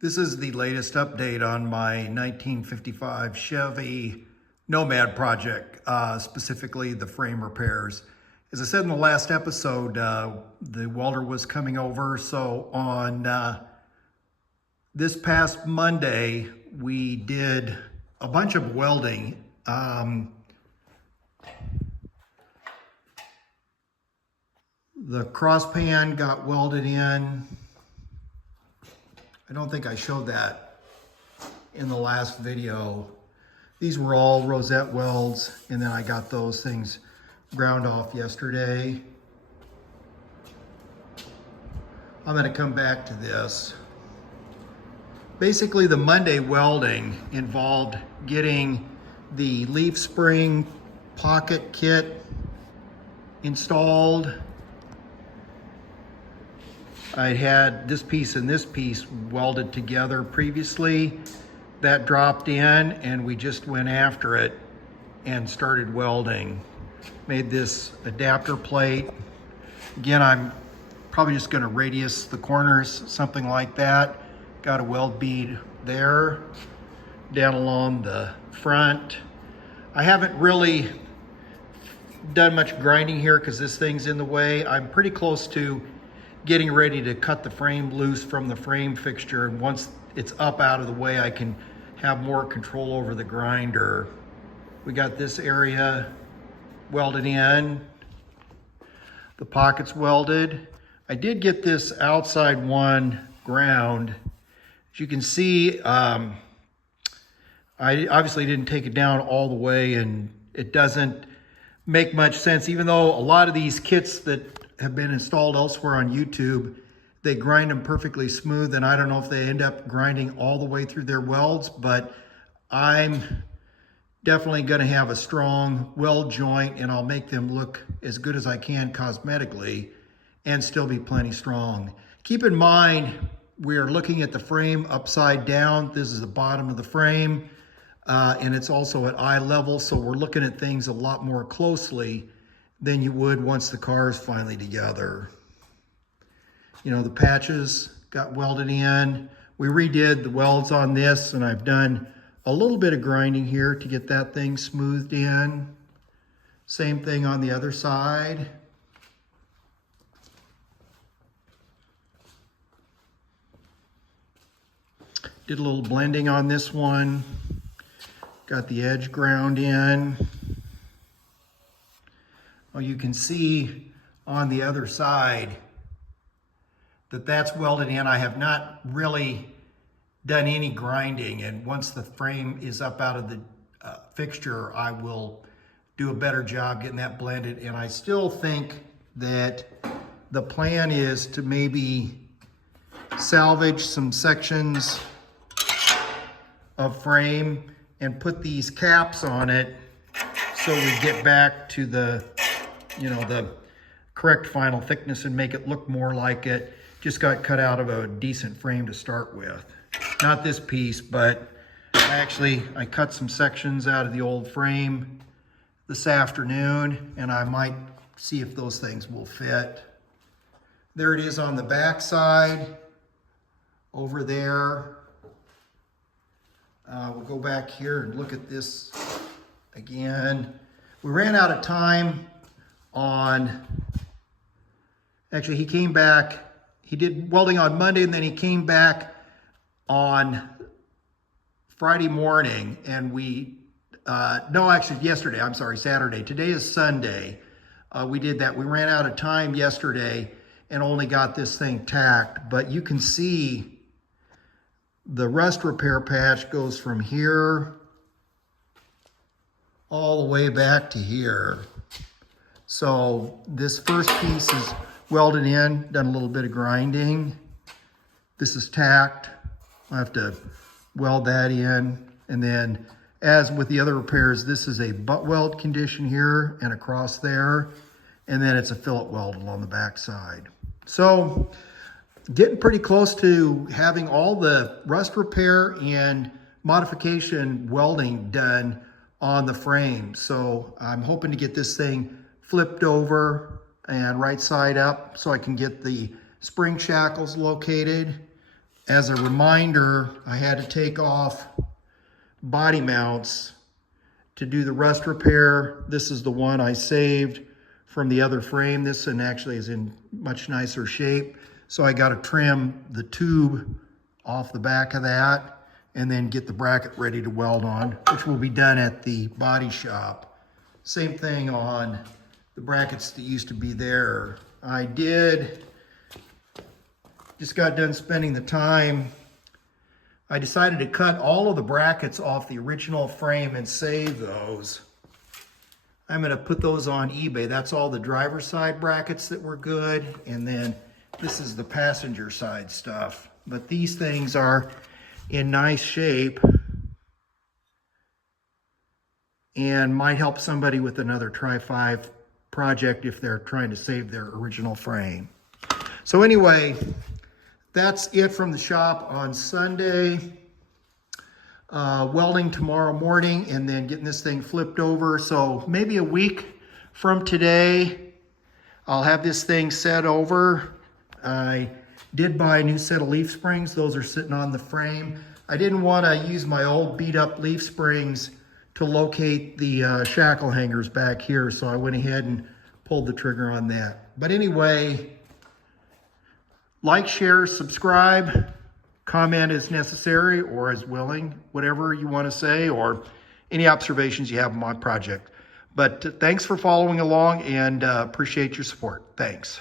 This is the latest update on my 1955 Chevy Nomad project, specifically the frame repairs. As I said in the last episode, the welder was coming over. So on this past Monday, we did a bunch of welding. The cross pan got welded in. I don't think I showed that in the last video. These were all rosette welds, and then I got those things ground off yesterday. I'm gonna come back to this. Basically, the Monday welding involved getting the leaf spring pocket kit installed. I had this piece and this piece welded together previously. That dropped in and we just went after it and started welding. Made this adapter plate. Again, I'm probably just gonna radius the corners, something like that. Got a weld bead there, down along the front. I haven't really done much grinding here because this thing's in the way. I'm pretty close to getting ready to cut the frame loose from the frame fixture, and once it's up out of the way, I can have more control over the grinder. We got this area welded in, the pockets welded. I did get this outside one ground. As you can see, I obviously didn't take it down all the way, and it doesn't make much sense, even though a lot of these kits that have been installed elsewhere on YouTube, they grind them perfectly smooth, and I don't know if they end up grinding all the way through their welds, but I'm definitely going to have a strong weld joint, and I'll make them look as good as I can cosmetically and still be plenty strong. Keep in mind, we are looking at the frame upside down. This is the bottom of the frame, and it's also at eye level, so we're looking at things a lot more closely than you would once the car is finally together. You know, the patches got welded in. We redid the welds on this, and I've done a little bit of grinding here to get that thing smoothed in. Same thing on the other side. Did a little blending on this one. Got the edge ground in. Well, you can see on the other side that that's welded in. I have not really done any grinding, and once the frame is up out of the fixture, I will do a better job getting that blended. And I still think that the plan is to maybe salvage some sections of frame and put these caps on it so we get back to the the correct final thickness and make it look more like it just got cut out of a decent frame to start with. Not this piece, but I cut some sections out of the old frame this afternoon, and I might see if those things will fit. There it is on the back side over there. We'll go back here and look at this again. We ran out of time actually he came back, he did welding on Monday, and then he came back on Friday morning, and yesterday, I'm sorry, Saturday. Today is Sunday. We did that. We ran out of time yesterday and only got this thing tacked, but you can see the rust repair patch goes from here all the way back to here. So this first piece is welded in, done a little bit of grinding. This is tacked. I have to weld that in. And then, as with the other repairs, this is a butt weld condition here and across there. And then it's a fillet weld along the back side. So getting pretty close to having all the rust repair and modification welding done on the frame. So I'm hoping to get this thing flipped over and right side up so I can get the spring shackles located as a reminder, I had to take off body mounts to do the rust repair. This is the one I saved from the other frame. This one actually is in much nicer shape. So I got to trim the tube off the back of that and then get the bracket ready to weld on, which will be done at the body shop. Same thing on the brackets that used to be there. I just got done spending the time. I decided to cut all of the brackets off the original frame and save those. I'm going to put those on eBay. That's all the driver's side brackets that were good. And then this is the passenger side stuff. But these things are in nice shape and might help somebody with another Tri-5 project if they're trying to save their original frame. So anyway, that's it from the shop on Sunday. Welding tomorrow morning and then getting this thing flipped over. So maybe a week from today, I'll have this thing set over. I did buy a new set of leaf springs. Those are sitting on the frame. I didn't want to use my old beat up leaf springs to locate the shackle hangers back here. So I went ahead and pulled the trigger on that. But anyway, like, share, subscribe, comment as necessary or as willing, whatever you want to say, or any observations you have on my project. But thanks for following along and appreciate your support. Thanks.